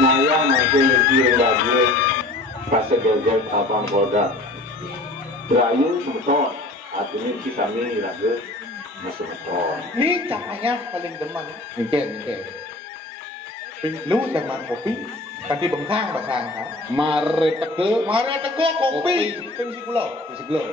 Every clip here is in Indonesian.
Naya masih direndahin pas segel abang kodak berayu semeton artinya si kami ngirakeun masuk meton Ini cahaya paling demen. Engke. Lu zaman kopi, tadi bengkang bahasa angka. Mare teke Mari teko kopi, sing si kula. sebelum.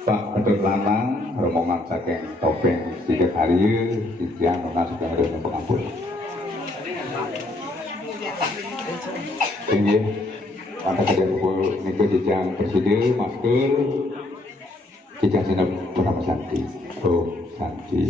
Pak Pedut Lanang rombongan saking topeng siket Arya titian nona sudah ada pengampun tinggi kata kejadian pukul niku jejang presiden masker jejang sinap pertama santi santi